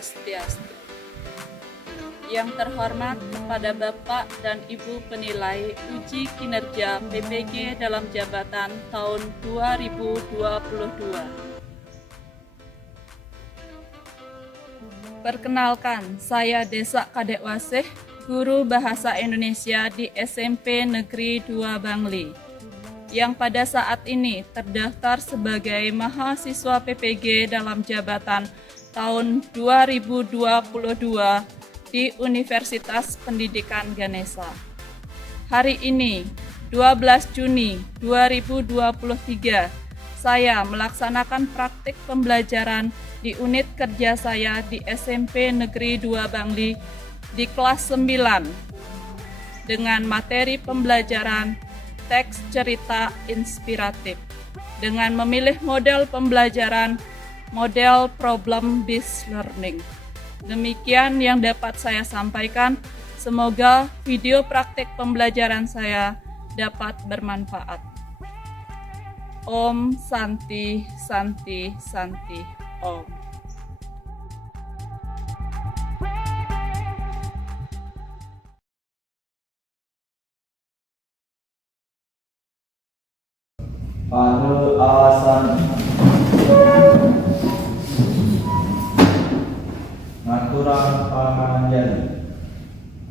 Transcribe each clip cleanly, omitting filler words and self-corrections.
Swastiastu. Yang terhormat kepada Bapak dan Ibu penilai uji kinerja PPG dalam jabatan tahun 2022. Perkenalkan, saya Desa Kadek Wasih, guru Bahasa Indonesia di SMP Negeri 2 Bangli, yang pada saat ini terdaftar sebagai mahasiswa PPG dalam jabatan tahun 2022 di Universitas Pendidikan Ganesha. Hari ini, 12 Juni 2023, saya melaksanakan praktik pembelajaran di unit kerja saya di SMP Negeri 2 Bangli di kelas 9 dengan materi pembelajaran teks cerita inspiratif dengan memilih model pembelajaran model problem-based learning. Demikian yang dapat saya sampaikan. Semoga video praktik pembelajaran saya dapat bermanfaat. Om Santi Santi Santi Om. Pada alasan ngaturan panganjani.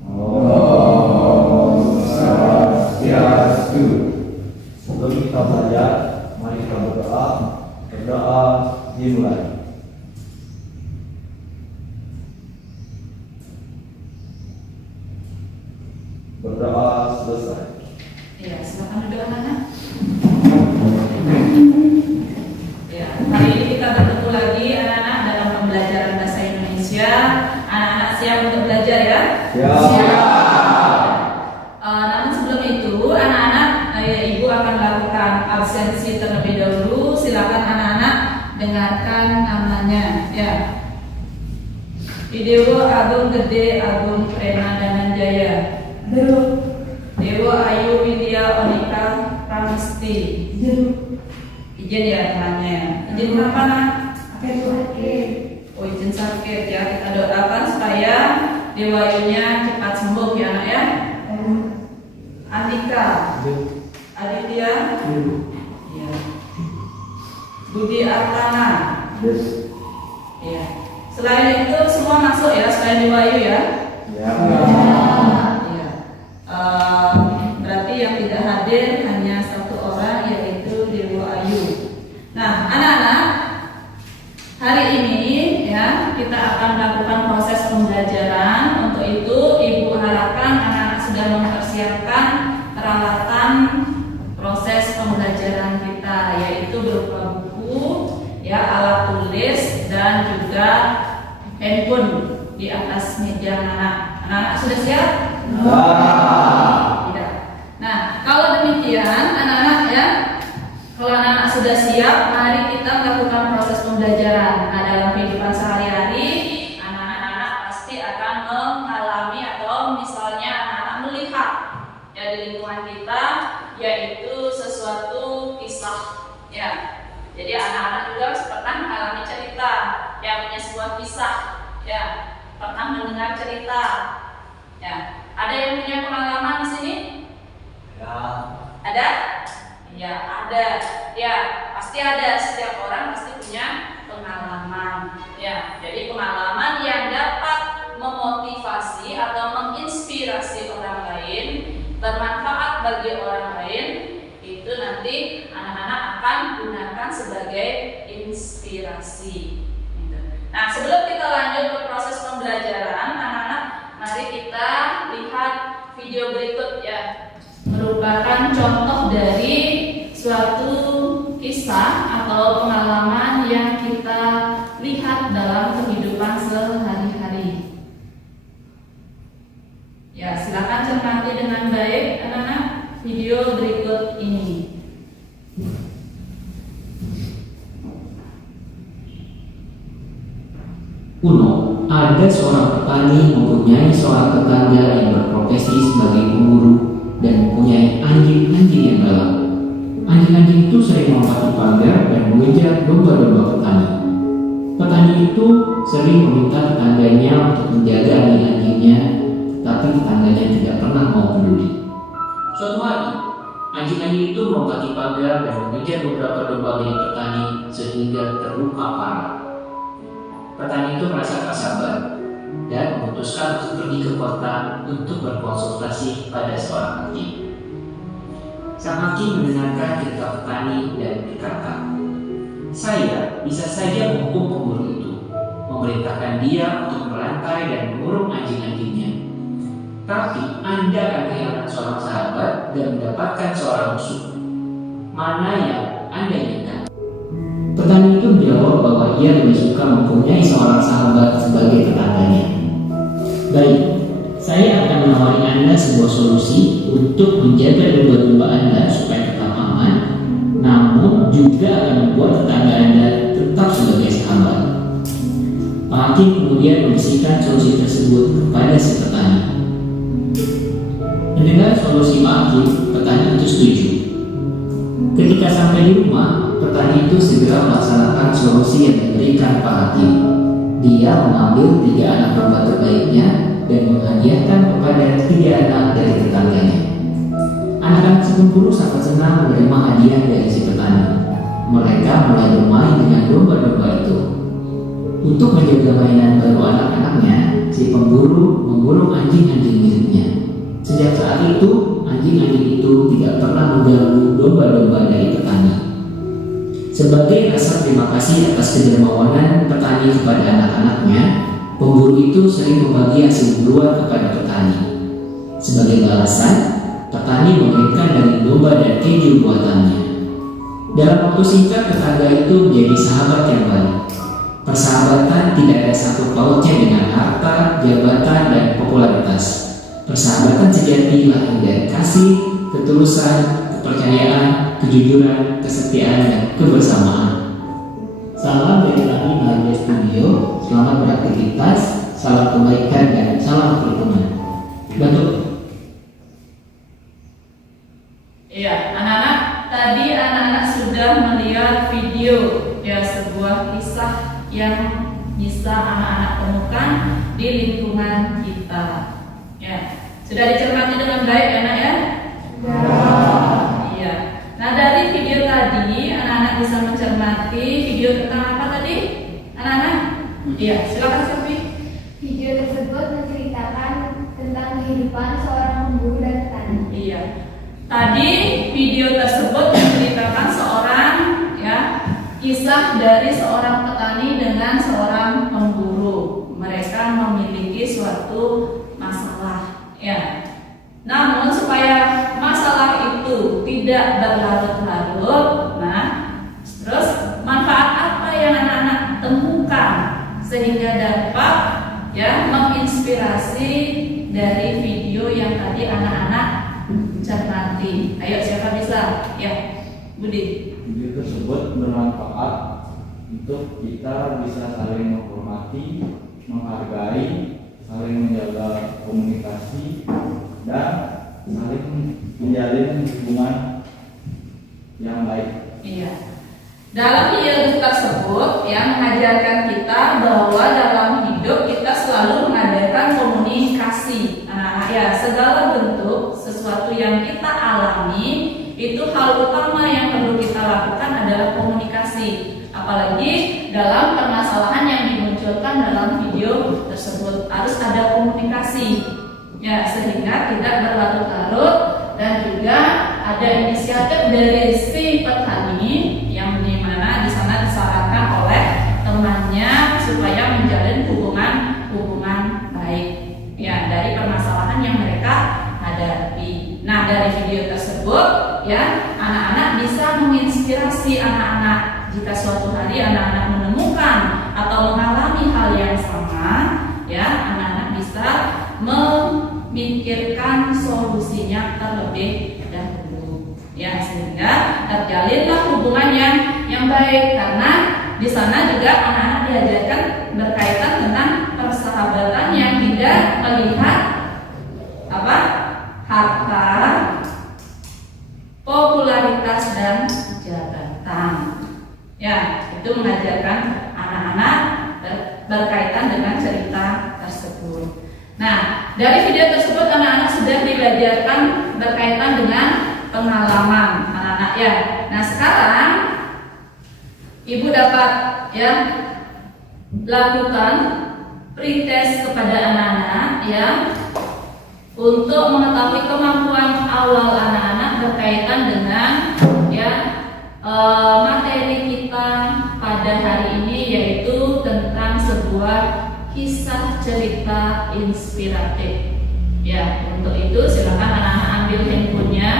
Om Swastiastu. Sebelum kita belajar, mari kita berdoa. Berdoa dimulai. Berdoa selesai. Ya, silakan duduk anak-anak. Ya, hari ini kita bertemu lagi anak-anak dalam pembelajaran bahasa Indonesia. Anak-anak siap untuk belajar ya? Siap. Namun sebelum itu, anak-anak, ibu akan melakukan absensi terlebih dahulu. Silakan anak-anak dengarkan namanya. Ya. Dewa Agung Gede Agung Prena Dananjaya. Dewa Ayu Widya Onika Pramesti. Izin ya namanya. Izin apa nak? Oh, izin sakit ya. Kita doakan supaya Dewa Ayunya cepat sembuh ya nak ya. Andika, Aditya, ya. Budi Artana, ya. Selain itu semua masuk ya, selain Dewa Ayu ya. Ya. Berarti yang tidak hadir hanya satu orang, yaitu Dewa Ayu. Nah, anak-anak, hari ini ya kita akan melakukan proses pembelajaran. Untuk itu, ibu harapkan anak-anak sudah mempersiapkan peralatan proses pembelajaran kita, yaitu berupa buku, ya, alat tulis dan juga handphone di atas meja anak-anak. Anak-anak sudah siap? Tidak. Nah, kalau demikian anak-anak ya, kalau anak-anak sudah siap, mari kita melakukan proses pembelajaran. Nah, dalam kehidupan sehari-hari, anak-anak pasti akan mengalami atau misalnya anak-anak melihat ya di lingkungan kita, yaitu sesuatu kisah. Ya, jadi anak-anak juga pernah mengalami cerita yang punya sebuah kisah. Ya, pernah mendengar cerita. Ya, ada yang punya pengalaman di sini? Ya. Ada? Ya, ada. Ya, pasti ada. Setiap orang pasti punya pengalaman. Ya, jadi pengalaman yang dapat memotivasi atau menginspirasi orang lain, bermanfaat bagi orang lain, itu nanti anak-anak akan gunakan sebagai inspirasi. Nah, sebelum kita lanjut ke proses pembelajaran, anak-anak, mari kita lihat video berikut ya, merupakan contoh dari suatu kisah atau pengalaman yang kita lihat dalam kehidupan sehari-hari. Ya, silakan cermati dengan baik anak-anak video berikut ini. Kuno, ada seorang petani mempunyai seorang tetangga yang berprofesi sebagai pemburu dan mempunyai anjing-anjing yang galak. Anjing-anjing itu sering melompat di pagar dan mengejar domba-domba petani. Petani itu sering meminta meminta tetangganya untuk menjaga anjing-anjingnya, tetapi tetangganya tidak pernah mau peduli. Suatu hari, anjing-anjing itu melompati pagar dan mengejar beberapa domba milik petani sehingga terluka parah. Petani itu merasa tak sabar dan memutuskan untuk pergi ke kota untuk berkonsultasi pada seorang hakim. Sang hakim mendengarkan cerita petani dan berkata, "Saya bisa saja menghukum pemburu itu, memerintahkan dia untuk merantai dan mengurung anjing-anjingnya. Tapi Anda akan kehilangan seorang sahabat dan mendapatkan seorang musuh. Mana yang Anda inginkan?" Petani itu menjawab bahwa ia lebih suka mempunyai seorang sahabat sebagai tetangganya. "Baik, saya akan menawari Anda sebuah solusi untuk menjaga domba-domba Anda supaya tetap aman, namun juga akan membuat tetangga Anda tetap sebagai sahabat." Pak Hakim kemudian membisikkan solusi tersebut kepada si petani. Mendengar solusi Pak Hakim, petani itu setuju. Ketika sampai di rumah, petani itu segera melaksanakan solusi yang diberikan Pak Hakim. Dia mengambil 3 anak domba terbaiknya dan menghadiahkan kepada 3 anak dari tetangganya. Anak-anak si pemburu sangat senang menerima hadiah dari si petani. Mereka mulai bermain dengan domba-domba itu. Untuk menjaga mainan baru anak-anaknya, si pemburu memburung anjing-anjing miliknya. Sejak saat itu, anjing-anjing itu tidak pernah mengganggu domba-domba dari petani. Sebagai rasa terima kasih atas kedermawanan petani kepada anak-anaknya, pemburu itu sering membagi hasil buruan kepada petani. Sebagai balasan, petani mengirimkan daging domba dan keju buatannya. Dalam waktu singkat, tetangga itu menjadi sahabat yang baik. Persahabatan tidak ada sangkut pautnya dengan harta, jabatan, dan popularitas. Persahabatan sejati lahir dari kasih, ketulusan, kepercayaan, kejujuran, kesetiaan, dan kebersamaan. Salam dari kami Bahagia Studio. Selamat beraktivitas, salam kebaikan, dan salam kerukunan. Betul. Iya, anak-anak, tadi anak-anak sudah melihat video ya, sebuah kisah yang bisa anak-anak temukan di lingkungan kita. Ya, sudah dicermati dengan baik ya, Nak ya? Iya. Nah, dari video tadi anak-anak bisa mencermati video tentang apa tadi? Anak-anak? Iya, silakan Sofi. Video tersebut menceritakan tentang kehidupan seorang pemburu dan petani. Iya. Tadi video tersebut menceritakan seorang ya, kisah dari seorang petani dengan seorang pemburu. Mereka memiliki suatu masalah ya. Namun supaya masalah itu tidak berlarut-larut, nah, terus manfaat apa yang anak-anak temukan sehingga dapat ya menginspirasi dari video yang tadi anak-anak cermati. Ayo, siapa bisa? Ya, Budi. Video tersebut bermanfaat untuk kita bisa saling menghormati, menghargai, saling menjaga komunikasi, dan saling menjalin hubungan yang baik. Iya. Dalam video tersebut yang mengajarkan kita bahwa dalam hidup kita selalu mengadakan komunikasi. Nah, ya, segala bentuk sesuatu yang kita alami itu hal utama yang perlu kita lakukan adalah komunikasi. Apalagi dalam permasalahan yang dimunculkan dalam video tersebut harus ada komunikasi. Ya, sehingga tidak berlarut-larut dan juga ada inisiatif dari si petani yang dimana di sana disarankan oleh temannya supaya menjalin hubungan baik ya dari permasalahan yang mereka hadapi. Nah, dari video tersebut ya anak-anak bisa menginspirasi anak-anak jika suatu hari anak-anak menemukan atau mengalami hal yang sama ya anak-anak bisa memikirkan solusinya terlebih dahulu ya sehingga terjalinlah hubungan yang baik karena di sana juga anak-anak diajarkan berkaitan tentang persahabatan yang tidak melihat apa harta, popularitas dan jabatan ya itu mengajarkan anak-anak berkaitan dengan dari video tersebut anak-anak sudah diajarkan berkaitan dengan pengalaman anak-anak ya. Nah, sekarang Ibu dapat ya lakukan pretest kepada anak-anak ya untuk mengetahui kemampuan awal anak-anak berkaitan dengan ya materi kita pada hari ini, yaitu tentang sebuah kisah cerita inspiratif. Ya, untuk itu silakan anak-anak ambil handphonenya.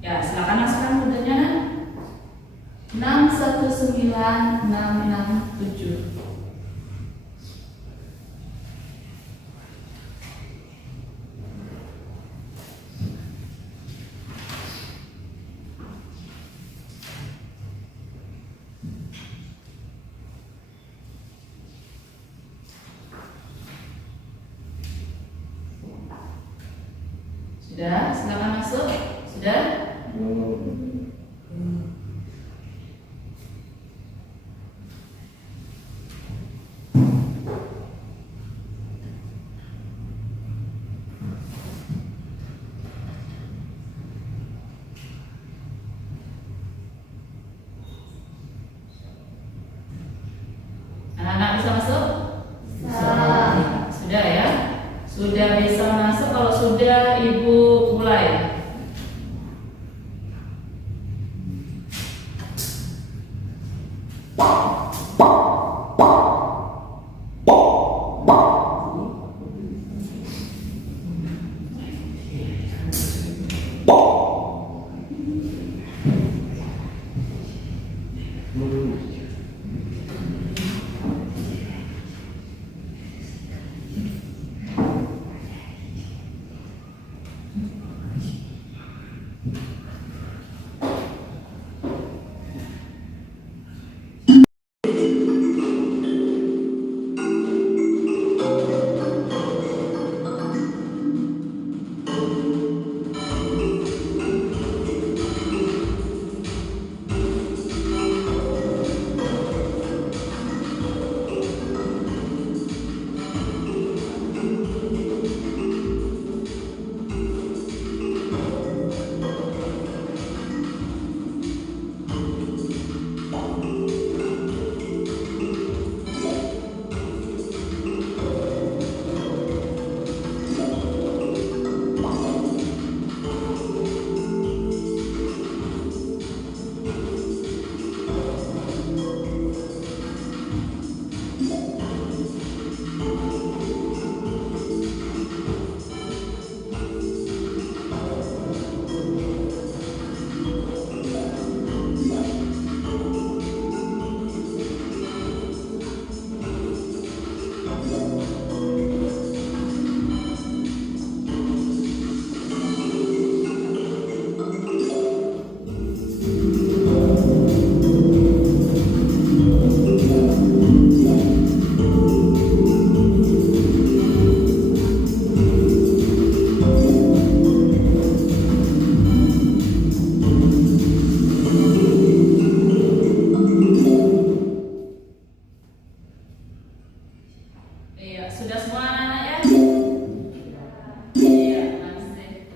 Ya, silakan masukkan kodenya 619667. Sudah, silakan masuk. Sudah? Anak-anak bisa masuk? Sudah ya? Sudah bisa masuk. Kalau sudah, Ibu mulai. Iya, sudah semua anak-anak ya? Iya, masih.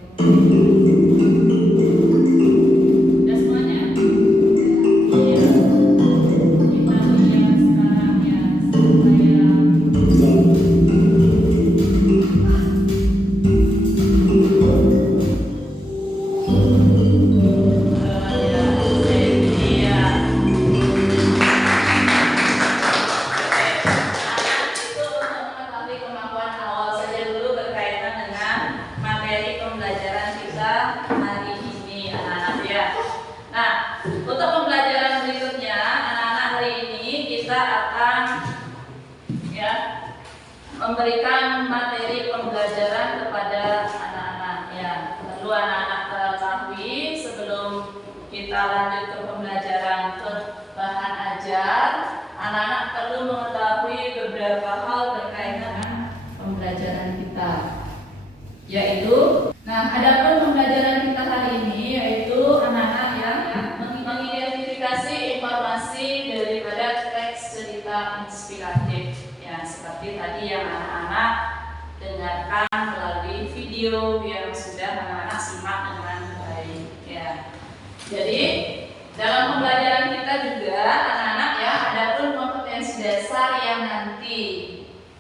Sudah semuanya? Iya. Kita lihat sekarang ya, supaya untuk pembelajaran berikutnya, anak-anak, hari ini kita akan ya memberikan materi pembelajaran kepada anak-anak ya. Perlu anak-anak ketahui sebelum kita lanjut ke pembelajaran ke bahan ajar, anak-anak perlu mengetahui beberapa hal terkait dengan pembelajaran kita, yaitu adapun pembelajaran kita hari ini yaitu anak-anak yang mengidentifikasi informasi daripada teks anak-anak dengarkan melalui video yang sudah anak-anak simak dengan baik ya. Jadi dalam pembelajaran kita juga anak-anak ya, ada pun kompetensi dasar yang nanti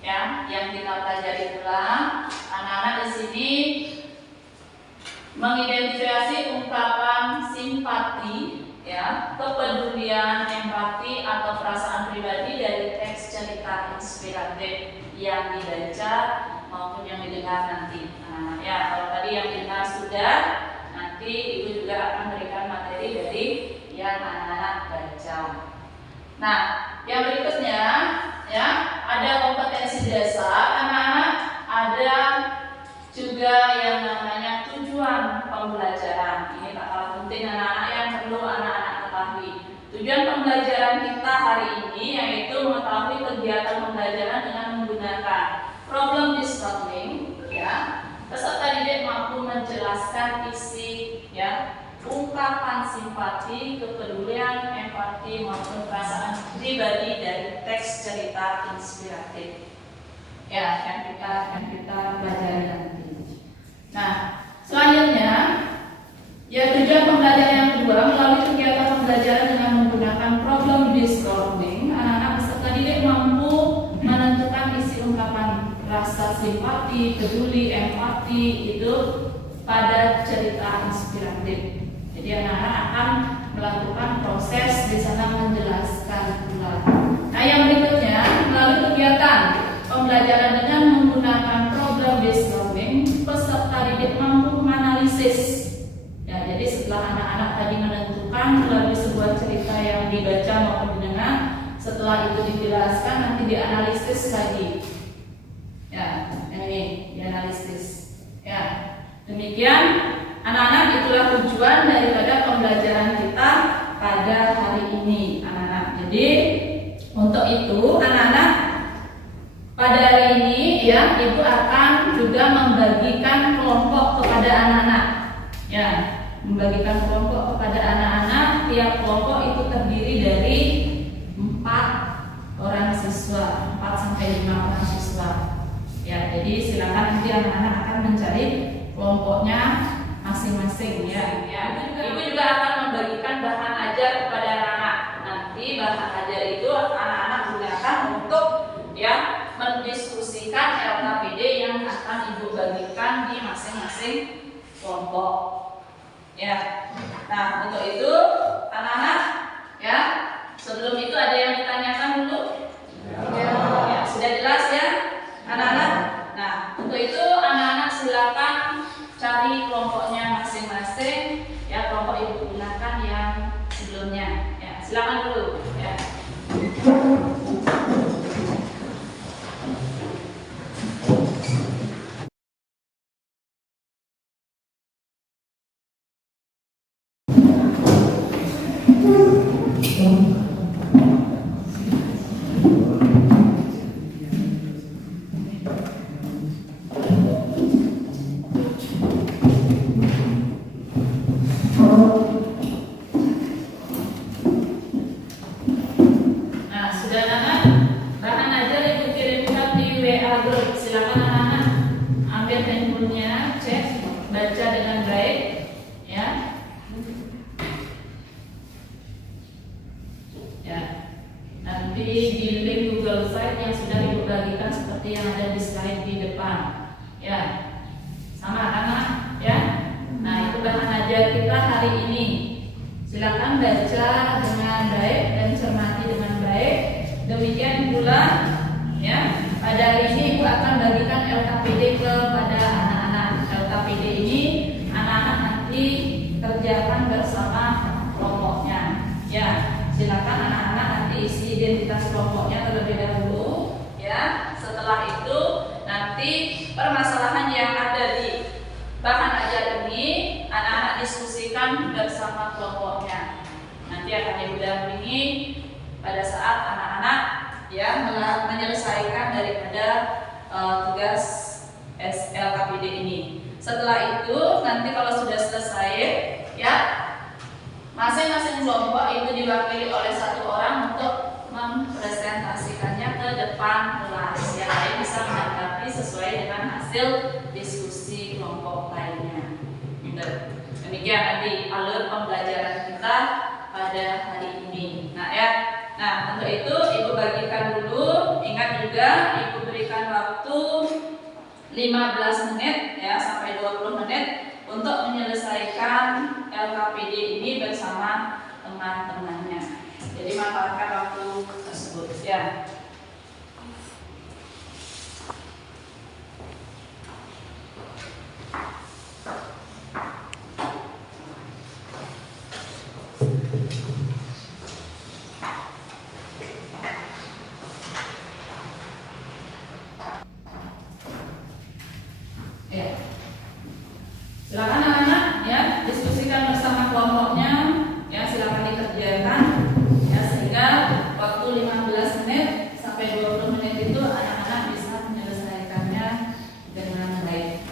ya yang kita pelajari ulang. Anak-anak di sini mengidentifikasi ungkapan simpati ya, kepedulian, empati atau perasaan pribadi dari teks cerita inspiratif yang dibaca maupun yang didengar nanti. Nah, ya kalau tadi yang didengar sudah, nanti ibu juga akan memberikan materi dari yang anak-anak baca. Nah, yang berikutnya ya, ada kompetensi dasar anak-anak, ada juga yang namanya tujuan pembelajaran. Ini tak kalah penting anak-anak yang perlu anak-anak ketahui. Tujuan pembelajaran kita hari ini yaitu mengetahui kegiatan pembelajaran dengan menggunakan problem solving ya. Peserta didik mampu menjelaskan isi ya, ungkapan simpati, kepedulian, empati maupun perasaan pribadi dari teks cerita inspiratif ya yang kita pelajari nanti. Nah, selanjutnya ya, tujuan pembelajaran yang kedua, melalui kegiatan pembelajaran dengan menggunakan problem solving, anak-anak peserta didik mampu menentukan isi ungkapan rasa simpati, peduli, empati itu pada cerita inspiratif. Jadi anak-anak akan melakukan proses di sana menjelaskan pula. Nah, yang berikutnya, melalui kegiatan pembelajaran dengan menggunakan problem solving, peserta didik mampu menganalisis. Ya, jadi setelah anak-anak tadi menentukan melalui sebuah cerita yang dibaca maupun didengar, setelah itu dijelaskan nanti dianalisis lagi. Ya, ini dianalisis. Ya, demikian anak-anak, itulah tujuan daripada pembelajaran kita pada hari ini, anak-anak. Jadi untuk itu anak-anak pada hari ini ya, ibu akan juga membagikan kelompok kepada anak-anak. Ya, membagikan kelompok kepada anak-anak. Tiap kelompok itu terdiri dari 4 orang siswa, 4 sampai 5 orang siswa. Ya, jadi silakan nanti anak-anak akan mencari kelompoknya masing-masing ya. Ibu juga akan membagikan bahan ajar kepada anak-anak. Nanti bahan ajar itu anak-anak gunakan untuk ya mendiskusikan LKPD yang akan ibu bagikan di masing-masing kelompok. Ya. Nah, untuk itu anak-anak ya, sebelum itu ada yang ditanyakan dulu? Ya, sudah jelas ya, anak-anak? Nah, untuk itu anak-anak silakan cari kelompoknya masing-masing ya, kelompok ibu gunakan yang sebelumnya. Ya, silakan dulu ya. Nah, sudah anak-anak, bahan ajar ibu kirimkan di WA group. Silakan anak-anak ambil handphonenya, cek, baca dengan baik ya. Ya, nanti di link Google Site yang sudah ibu bagikan seperti yang ada di slide di depan. Ya, sama anak ya. Nah, itu bahan ajar kita hari ini. Silakan baca dengan baik dan cermati dengan baik. Demikian pula ya, pada hari ini ibu akan bagikan LKPD kepada anak-anak. LKPD ini anak-anak nanti kerjakan bersama kelompoknya. Ya, silakan anak-anak nanti isi identitas kelompoknya terlebih dahulu. Ya, setelah itu nanti permasalahan yang ada di bahan ajar ini anak-anak diskusikan bersama kelompoknya. Nanti akan ibu dampingi pada saat anak-anak ya menyelesaikan daripada tugas LKPD ini. Setelah itu nanti kalau sudah selesai ya, masing-masing kelompok itu diwakili oleh 1 orang untuk mempresentasikannya ke depan kelas. Yang lain bisa menanggapi hasil diskusi kelompok lainnya. Demikian nanti alur pembelajaran kita pada hari ini. Nah ya, untuk itu Ibu bagikan dulu. Ingat juga Ibu berikan waktu 15 menit ya sampai 20 menit untuk menyelesaikan LKPD ini bersama teman-temannya. Jadi manfaatkan waktu tersebut ya. Silakan anak-anak ya, diskusikan bersama kelompoknya ya, silakan dikerjakan ya, sehingga waktu 15 menit sampai 20 menit itu anak-anak bisa menyelesaikannya dengan baik.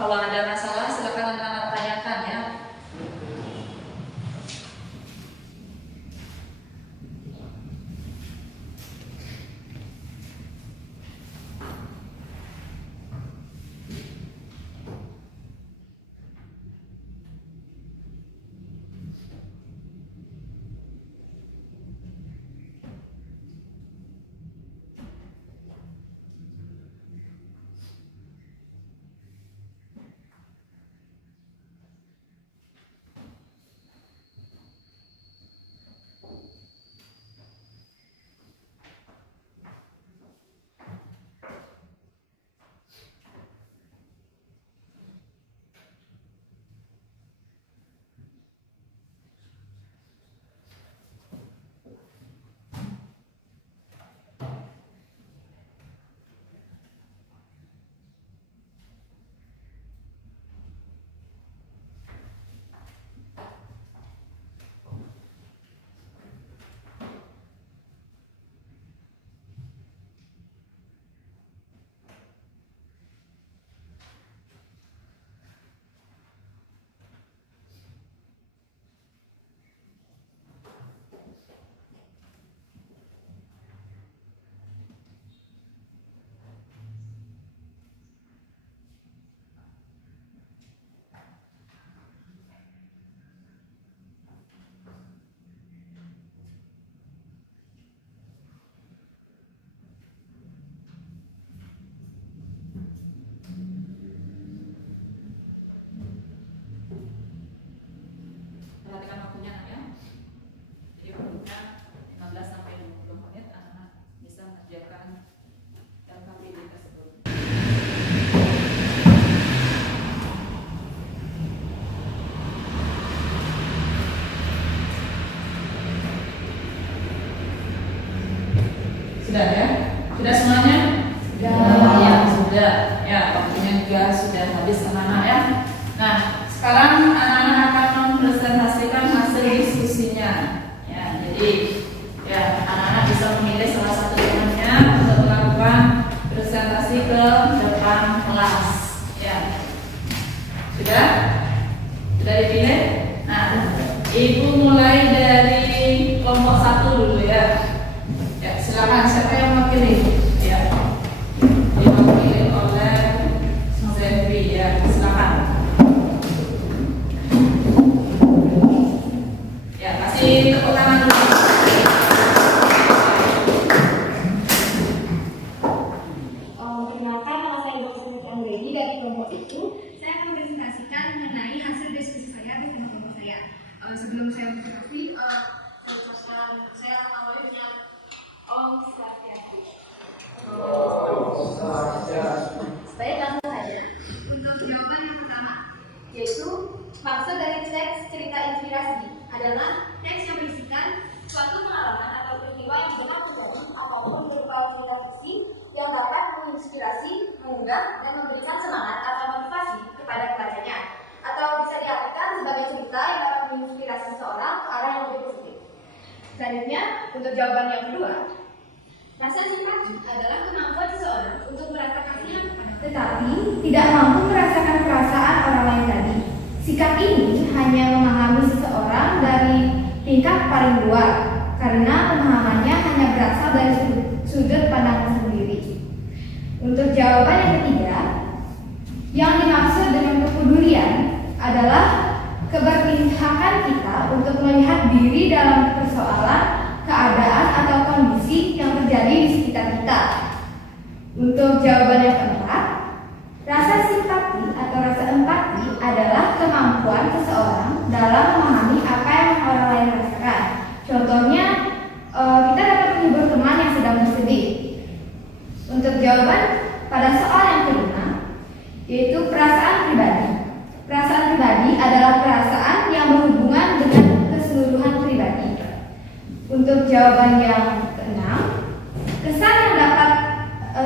Kalau ada masalah silakan anak-anak tanyakan ya. Sudah ya? Sudah semuanya? Sudah. Ya, sudah. Ya, waktunya juga sudah habis anak-anak ya. Nah, sekarang anak-anak akan mempresentasikan hasil diskusinya. Ya, jadi ya anak-anak bisa memilih salah satu temannya untuk melakukan presentasi ke depan kelas. Ya, sudah? Sudah dipilih? Nah, ibu mulai dari kelompok 1 dulu ya. Ya, silakan siapa yang mewakili? Ya, diwakili oleh Zenvi ya, silakan. Ya, kasih tepuk tangan dulu. Perkenalkan, nama saya Dr. Siti Anggreni dari kelompok itu. Saya akan presentasikan mengenai hasil diskusi saya bersama kelompok saya. Sebelum saya presentasi, saya awali dengan Om Swastiastu. Baik, langsung saja. Untuk jawaban yang pertama, yaitu maksud dari teks cerita inspirasi adalah teks yang berisikan suatu pengalaman atau peristiwa yang benar terjadi ataupun berupa cerita fiksi yang dapat menginspirasi, menggugah, dan memberikan semangat atau motivasi kepada pembacanya, atau bisa diartikan sebagai cerita yang dapat menginspirasi seseorang ke arah yang lebih positif. Selanjutnya, untuk jawaban yang kedua, rasa simpati adalah kemampuan seseorang untuk merasa kasihan tetapi tidak mampu merasakan perasaan orang lain tadi. Sikap ini hanya memahami seseorang dari tingkat paling luar, karena pemahamannya hanya berasal dari sudut pandang sendiri. Untuk jawaban yang ketiga, yang dimaksud dengan kepedulian adalah keberpihakan kita untuk melihat diri dalam persoalan, keadaan atau kondisi yang terjadi di sekitar kita. Untuk jawaban yang keempat, rasa simpati atau rasa empati adalah kemampuan seseorang dalam memahami apa yang orang lain rasakan. Contohnya, kita dapat menghibur teman yang sedang bersedih. Untuk jawaban pada soal yang kelima, yaitu perasaan pribadi. Perasaan pribadi adalah perasaan yang berhubungan dengan keseluruhan pribadi. Untuk jawaban yang keenam, kesan yang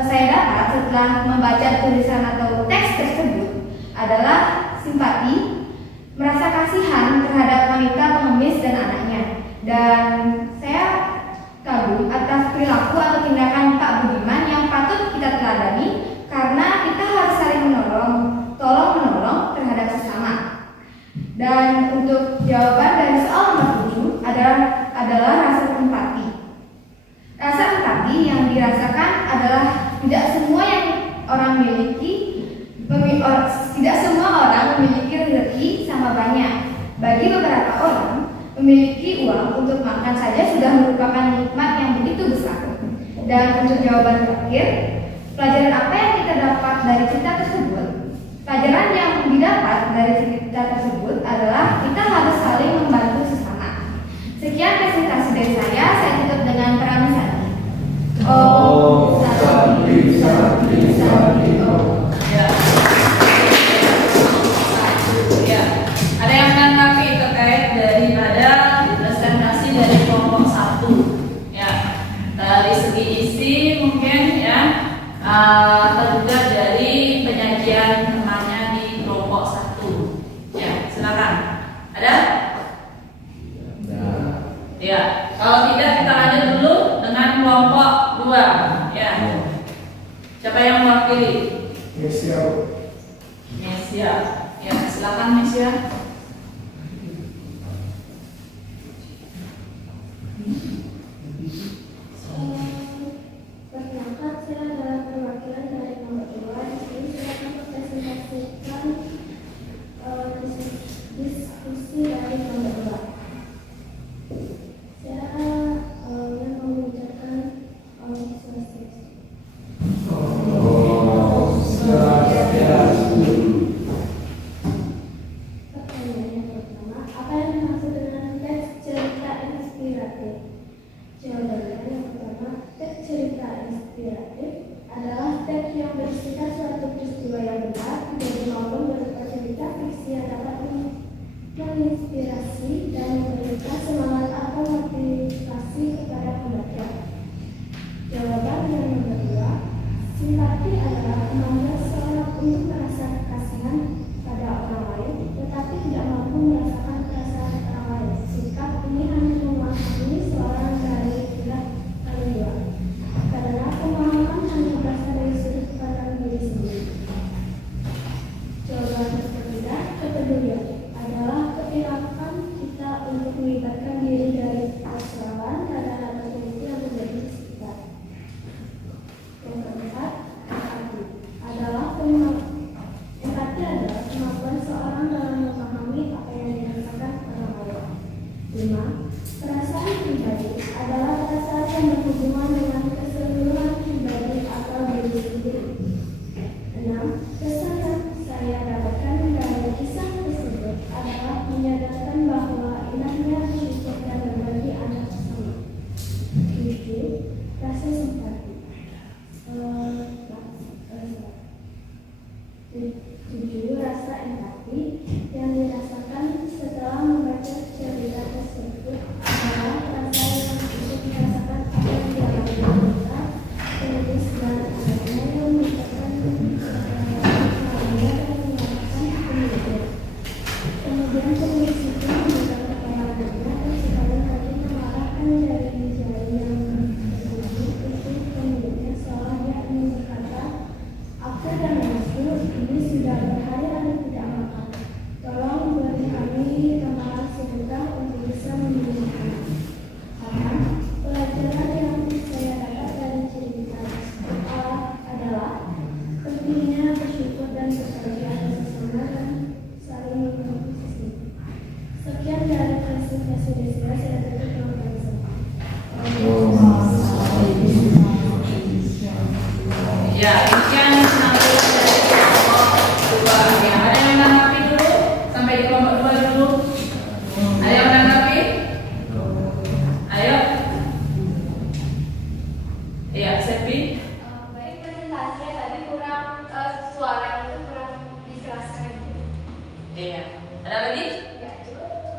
saya dapat setelah membaca tulisan atau teks tersebut adalah simpati, merasa kasihan terhadap wanita pengemis dan anaknya, dan saya kagum atas perilaku atau tindakan Pak Budiman yang patut kita teladani karena kita harus saling tolong-menolong terhadap sesama. Dan untuk jawaban dari soal nomor 7 adalah rasa empati. Rasa empati yang dirasakan adalah tidak semua orang memiliki rezeki sama banyak. Bagi beberapa orang, memiliki uang untuk makan saja sudah merupakan nikmat yang begitu besar. Dan untuk jawaban terakhir, pelajaran apa yang kita dapat dari cerita tersebut? Pelajaran yang didapat dari cerita tersebut adalah kita harus saling membantu sesama. Sekian presentasi dari saya tutup dengan Paramisati. Om Santi Om. Ya. Ada yang menanggapi terkait daripada presentasi dari kelompok 1? Ya. Dari segi isi mungkin ya terbuka dari penyajian temannya di kelompok 1. Ya, silakan. Ada? Ya. Kalau tidak kita lanjut dulu dengan kelompok 2. Ya. Siapa yang mewakili? Mesia. Ya, silakan Mesia. Perkenalkan, saya adalah perwakilan dari kelompok 2. Di sini saya akan mempresentasikan diskusi dari kelompok 2. Saya yang mengucapkan Pertanyaan yang pertama, apa yang dimaksud dengan teks cerita inspiratif? Jawabannya yang pertama, teks cerita inspiratif adalah teks yang berisikan suatu peristiwa yang benar, jadi maupun berupa cerita fiksi yang dapat menginspirasi dan memberikan semangat atau motivasi kepada pembaca. Jawaban 7. Rasa simpati. 7. Rasa empati yang dirasakan setelah membaca cerita tersebut adalah rasa yang cukup merasakan apa yang dialami wanita, penulis dan anaknya yang merupakan pengalaman dan mengatakan kemudian. Kemudian penulis itu memberikan pengalamannya dan sekali lagi mengarahkan jari-jari yang tersebut untuk pemiliknya seolah dia ingin berkata, aku dan Masku ini sudah berhari-hari tidak makan. Tolong beri kami tambahan sebentar untuk bisa meminumnya. Karena pelajaran yang saya dapat dari cerita tersebut adalah pentingnya bersyukur dan berbagi atas sesama dan saling menghormati sesama. Sekian dari presentasi saya tutup dengan bersama. Ya, demikian penampilan dari kelompok 2. Ya, ada yang menanggapi dulu sampai di kelompok 2 dulu. Ada yang menanggapi? Ayo. Iya, Sepi. Baik, presentasinya tadi kurang suaranya itu kurang dijelaskan. Iya. Ada lagi? Ya, itu.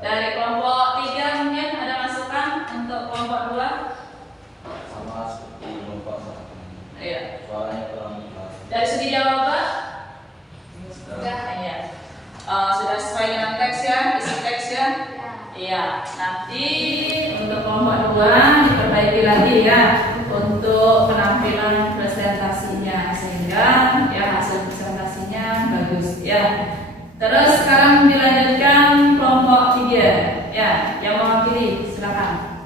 Dari kelompok 3 mungkin ada masukan untuk kelompok 2? Sama seperti kelompok 1. Iya. Suaranya kurang jelas. Dari segi jawaban? Sudah. Iya. Sudah sesuai dengan teks ya, isi teks ya? Ya. Iya. Nanti untuk kelompok 2 diperbaiki lagi ya untuk penampilan presentasinya sehingga ya hasil presentasinya bagus ya. Terus sekarang dilanjutkan kelompok 3 ya, yang mewakili silakan.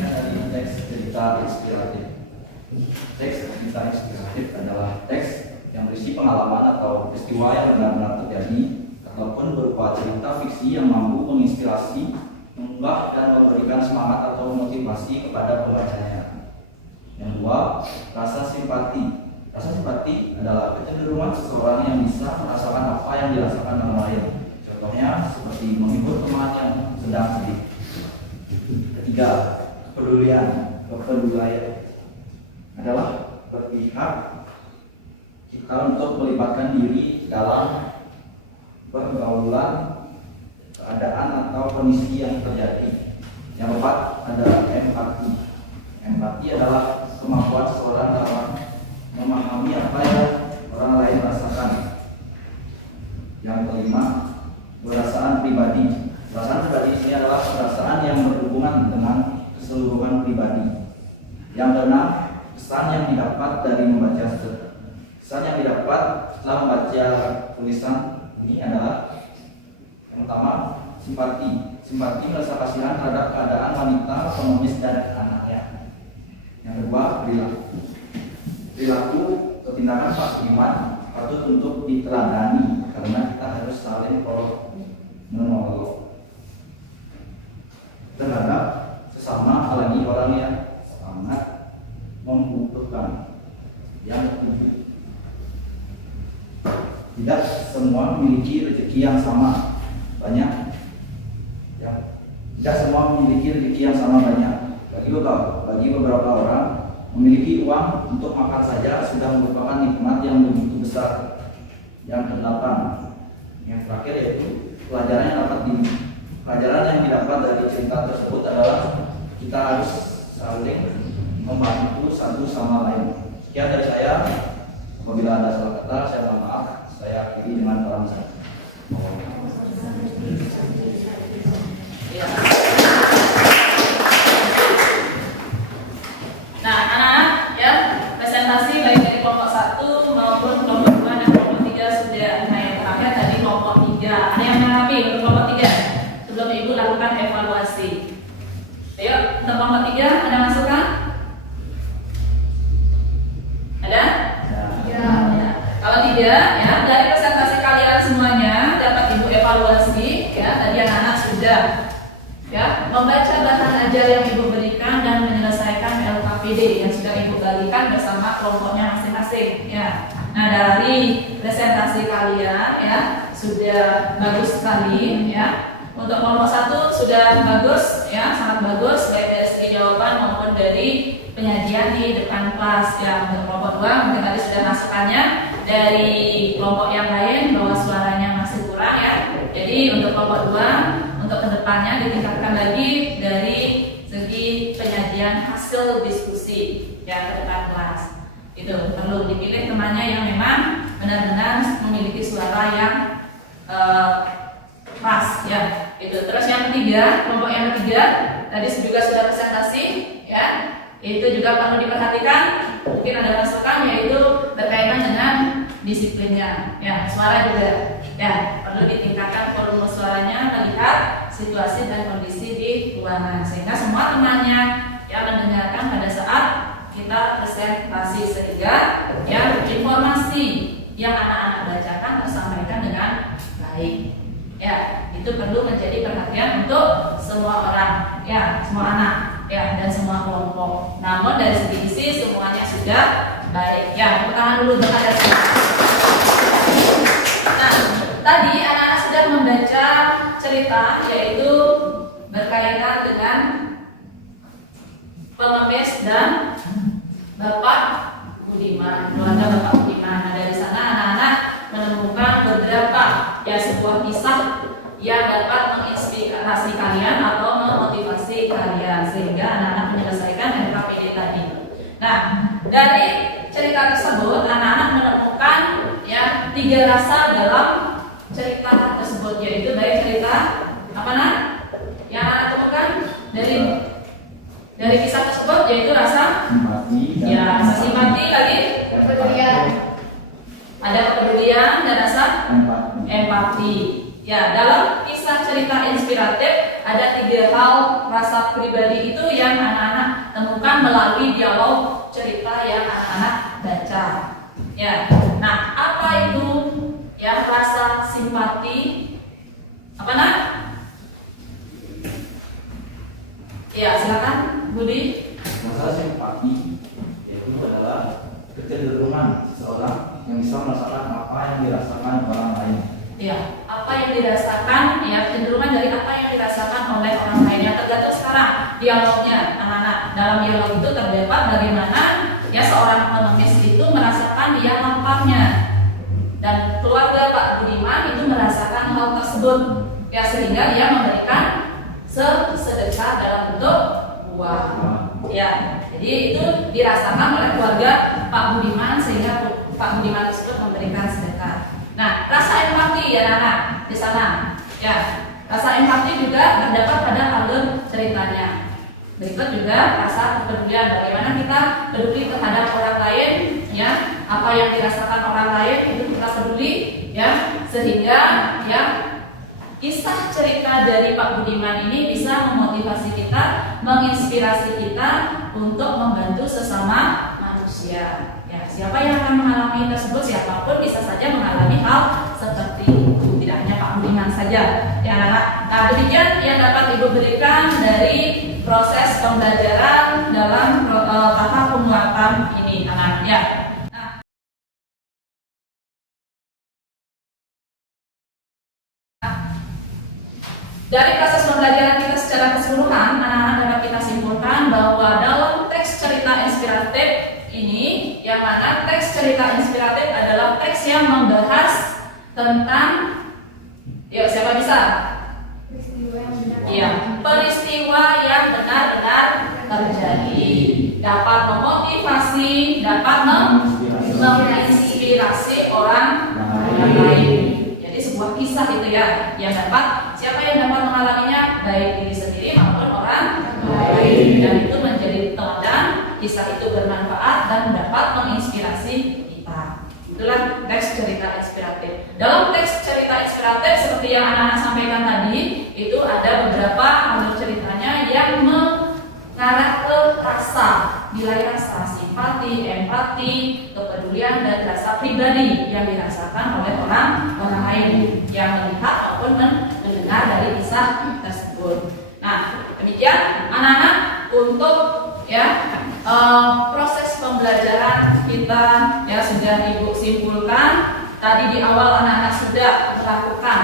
Dari teks cerita inspiratif. Teks cerita inspiratif adalah teks yang berisi pengalaman atau peristiwa yang benar-benar terjadi ataupun berupa cerita fiksi yang mampu menginspirasi, mengunggah dan memberikan semangat atau motivasi kepada pembacanya. Yang 2, rasa simpati. Rasa simpati adalah kecenderungan seseorang yang bisa merasakan apa yang dirasakan orang lain. Contohnya seperti menghibur teman yang sedang sedih. Ketiga, kepedulian. Kepedulian adalah berpihak kita untuk melibatkan diri dalam pergaulan, keadaan atau kondisi yang terjadi. Yang 4 adalah empati. Empati adalah kemampuan seseorang dalam memahami apa yang orang lain rasakan. Yang kelima, perasaan pribadi. Perasaan pribadi ini adalah perasaan yang berhubungan dengan keseluruhan pribadi. Yang keenam, kesan yang didapat dari membaca kesan yang didapat setelah membaca tulisan ini adalah yang pertama, simpati. Simpati merasa kasihan terhadap keadaan wanita, penulis dan anaknya. Yang kedua, perilaku. Perilaku atau tindakan Pak Iman patut untuk diteladani karena kita harus saling menolong terhadap sesama, apalagi orang yang sangat membutuhkan. Yang ketujuh, tidak semua memiliki rezeki yang sama banyak. Tidak semua memiliki rezeki yang sama banyak. Bagi beberapa orang, memiliki uang untuk makan saja sudah merupakan nikmat yang begitu besar. Yang kedelapan, yang terakhir yaitu pelajaran yang didapat dari cerita tersebut adalah kita harus saling membantu satu sama lain. Sekian dari saya. Apabila ada salah kata, saya mohon maaf. Saya akhiri dengan salam saya. Ya. Nah, anak-anak ya, presentasi baik dari kelompok 1 maupun kelompok 2 dan kelompok 3 sudah. Nah, yang terakhir tadi kelompok 3. Ada yang menanggapi untuk kelompok 3? Sebelum Ibu lakukan evaluasi. Ayo, untuk kelompok 3 ada masukan? Ada? Ya. Kalau tidak, ya dari presentasi kalian semuanya dapat Ibu evaluasi. Ya, tadi anak-anak sudah ya membaca bahan ajar yang Ibu berikan dan menyelesaikan LKPD yang sudah Ibu bagikan bersama kelompoknya masing-masing. Ya. Nah, dari presentasi kalian ya sudah bagus sekali ya. Untuk kelompok 1 sudah bagus ya, sangat bagus baik dari segi jawaban maupun dari penyajian di depan kelas ya. Untuk kelompok 2 mungkin tadi sudah masukannya dari kelompok yang lain bahwa suaranya masih kurang ya. Jadi untuk kelompok 2 untuk kedepannya ditingkatkan lagi dari segi penyajian hasil diskusi ya ke depan kelas. Itu perlu dipilih temannya yang memang benar-benar memiliki suara yang pas ya. Itu terus yang ketiga, kelompok yang ketiga tadi juga sudah presentasi ya. Itu juga perlu diperhatikan. Mungkin ada masukan yaitu berkaitan dengan disiplinnya ya. Suara juga ya perlu ditingkatkan volume suaranya melihat situasi dan kondisi di ruangan sehingga semua temannya yang mendengarkan pada saat kita presentasi sehingga ya informasi yang anak-anak bacakan tersampaikan dengan baik. Ya, itu perlu menjadi perhatian untuk semua orang, ya, semua anak, ya, dan semua kelompok. Namun dari segi isi semuanya sudah baik. Ya, tepuk tangan dulu untuk ada. Nah, tadi anak-anak sudah membaca cerita yaitu berkaitan dengan pengemis dan Bapak Budiman, keluarga Bapak Budiman. Nah, dari sana anak-anak menemukan beberapa ya sebuah kisah yang dapat menginspirasi kalian atau memotivasi kalian sehingga anak-anak menyelesaikan NKPD tadi. Nah, dari cerita tersebut anak-anak menemukan ya 3 rasa dalam cerita tersebut yaitu baik cerita apa nak? Yang anak temukan dari kisah tersebut yaitu rasa Simpati dan ya rasa simpati tadi, Kepedulian. ada kepedulian dan rasa empati. empati. Ya, dalam kisah cerita inspiratif ada 3 hal rasa pribadi itu yang anak-anak temukan melalui dialog cerita yang anak-anak baca. Ya, nah apa itu ya rasa simpati? Apa nak? Ya, silakan Budi. Rasa simpati yaitu adalah kecenderungan seseorang yang bisa merasakan apa yang dirasakan orang lain. Ya, apa yang dirasakan ya cenderungan dari apa yang dirasakan oleh orang lain yang tergantung sekarang dialognya anak-anak. Dalam dialog itu terdapat bagaimana ya seorang pengemis itu merasakan dia laparnya dan keluarga Pak Budiman itu merasakan hal tersebut ya sehingga dia memberikan sedekah dalam bentuk uang. Ya, jadi itu dirasakan oleh keluarga Pak Budiman sehingga Pak Budiman tersebut memberikan sedekah. Nah, rasa empati ya anak di sana. Ya, rasa empati juga terdapat pada alur ceritanya. Berikut juga rasa kepedulian, bagaimana kita peduli terhadap orang lain, ya, apa yang dirasakan orang lain itu kita peduli, ya, sehingga ya kisah cerita dari Pak Budiman ini bisa memotivasi kita, menginspirasi kita untuk membantu sesama manusia. Ya, siapa yang akan mengalami tersebut, siapapun bisa saja mengalami hal seperti itu, tidak hanya Pak Budiman saja. Ya, anak-anak. Nah, demikian yang dapat Ibu berikan dari proses pembelajaran dalam tahap penguatan ini, anak-anak. Ya. Dari proses pembelajaran kita secara keseluruhan, anak-anak dapat kita simpulkan bahwa dalam teks cerita inspiratif ini, yang mana teks cerita inspiratif adalah teks yang membahas tentang, yuk siapa bisa? Peristiwa yang benar. Iya, peristiwa yang benar-benar terjadi, dapat memotivasi, dapat menginspirasi orang lain. Jadi sebuah kisah itu ya, yang dapat siapa yang dapat mengalaminya, baik diri sendiri maupun orang lain, dan itu menjadi teladan. Kisah itu bermanfaat dan dapat menginspirasi kita. Itulah teks cerita inspiratif. Dalam teks cerita inspiratif seperti yang anak-anak sampaikan tadi, itu ada beberapa alur ceritanya yang mengarah ke rasa, nilai rasa, simpati, empati, kepedulian, dan rasa pribadi yang dirasakan oleh orang lain yang melihat maupun mendengar dari kisah tersebut. Nah, demikian anak-anak untuk ya proses pembelajaran kita ya sudah Ibu simpulkan. Tadi di awal anak-anak sudah lakukan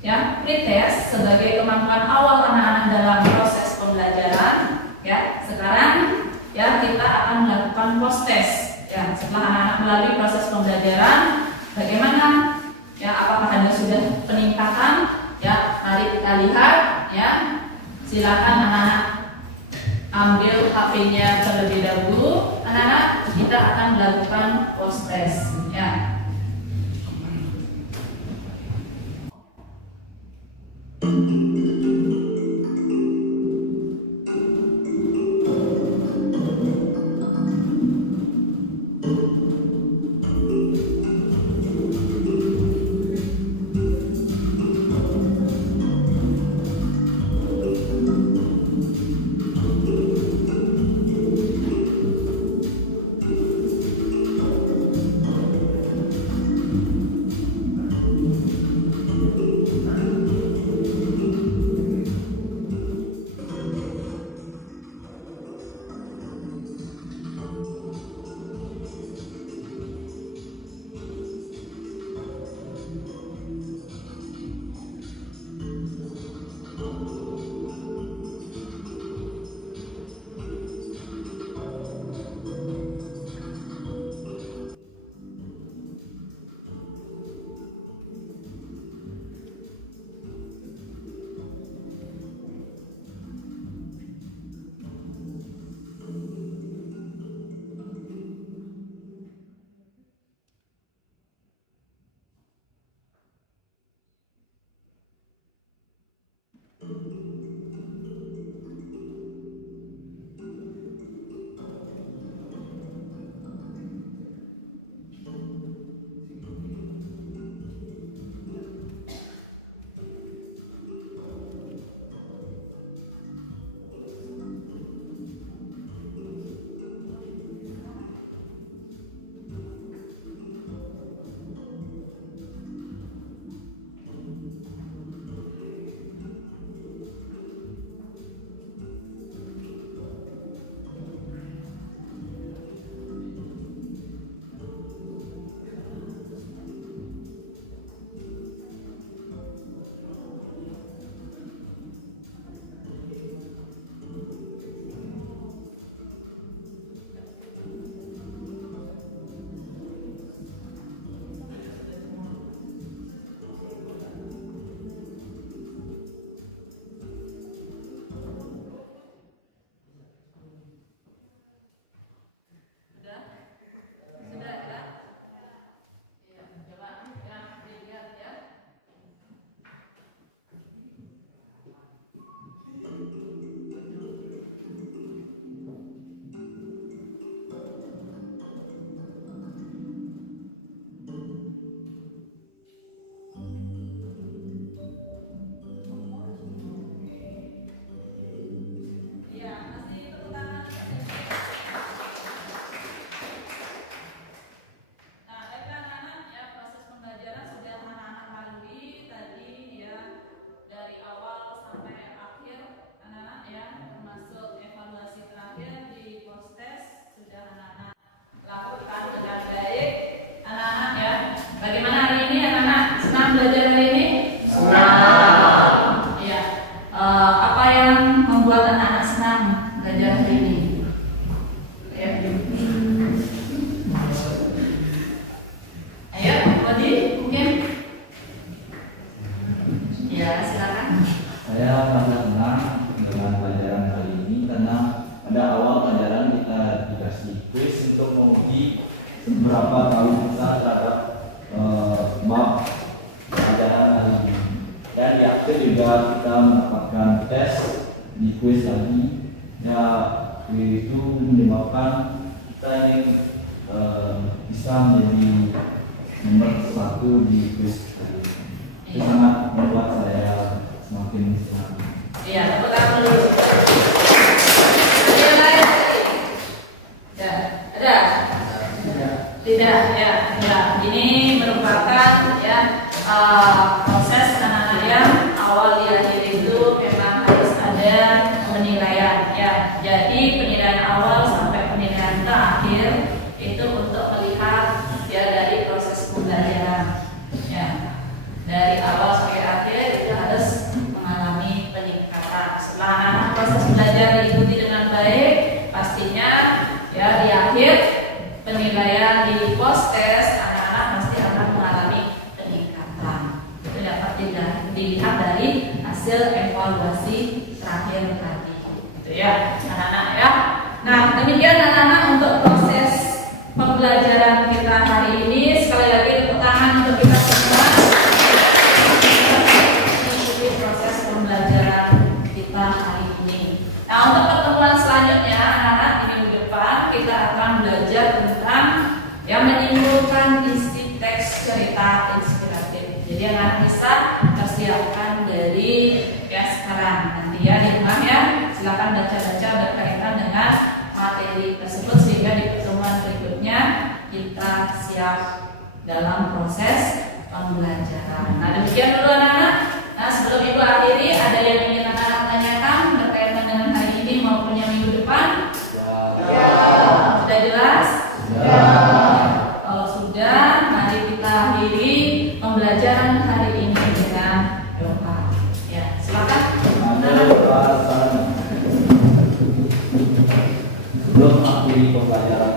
ya pretest sebagai kemampuan awal anak-anak dalam proses pembelajaran. Ya, sekarang ya kita akan melakukan post test. Ya, setelah anak-anak melalui proses pembelajaran, bagaimana? Ya, apakah ada sudah peningkatan? Ya, mari kita lihat. Ya, silakan anak-anak ambil HP-nya terlebih dahulu. Anak-anak, kita akan melakukan post test. Ya. berapa tahu kita terhadap map pelajaran hari ini. Dan di akhir juga kita mendapatkan tes di kuis lagi. Ya, itu menyebabkan kita ingin bisa menjadi nomor 1 di kuis hari ini. Itu sangat membuat saya semakin senang. Iya, tepuk tangan dulu. Ada lain? Ya, ada? Tidak, ya. Ya, ini merupakan ya proses anak-anak yang awal di akhir itu memang harus ada penilaian. Ya, jadi penilaian awal sampai penilaian terakhir itu untuk melihat ya dari proses pembelajaran. Ya, dan dilihat dari hasil evaluasi terakhir tadi, gitu ya, anak-anak ya. Nah, demikian anak-anak untuk proses pembelajaran kita hari ini. Sekali lagi tepuk tangan untuk kita semua. Ikuti proses pembelajaran kita hari ini. Nah, untuk pertemuan selanjutnya anak-anak di minggu depan kita akan belajar tentang yang menyimpulkan isi teks cerita inspiratif. Jadi anak bisa persiapkan dari ya sekarang, nanti ya di rumah ya, silakan baca-baca berkaitan dengan materi tersebut sehingga di pertemuan berikutnya kita siap dalam proses pembelajaran. Nah, demikian dulu anak-anak. Nah, sebelum ibu akhiri, ada yang ingin anak-anak tanyakan berkaitan dengan hari ini maupun yang minggu depan? Ya. Sudah jelas? Ya. Kalau sudah, mari kita akhiri pembelajaran hari ini dengan doa. Ya, silakan. Sebelum akhiri pembelajaran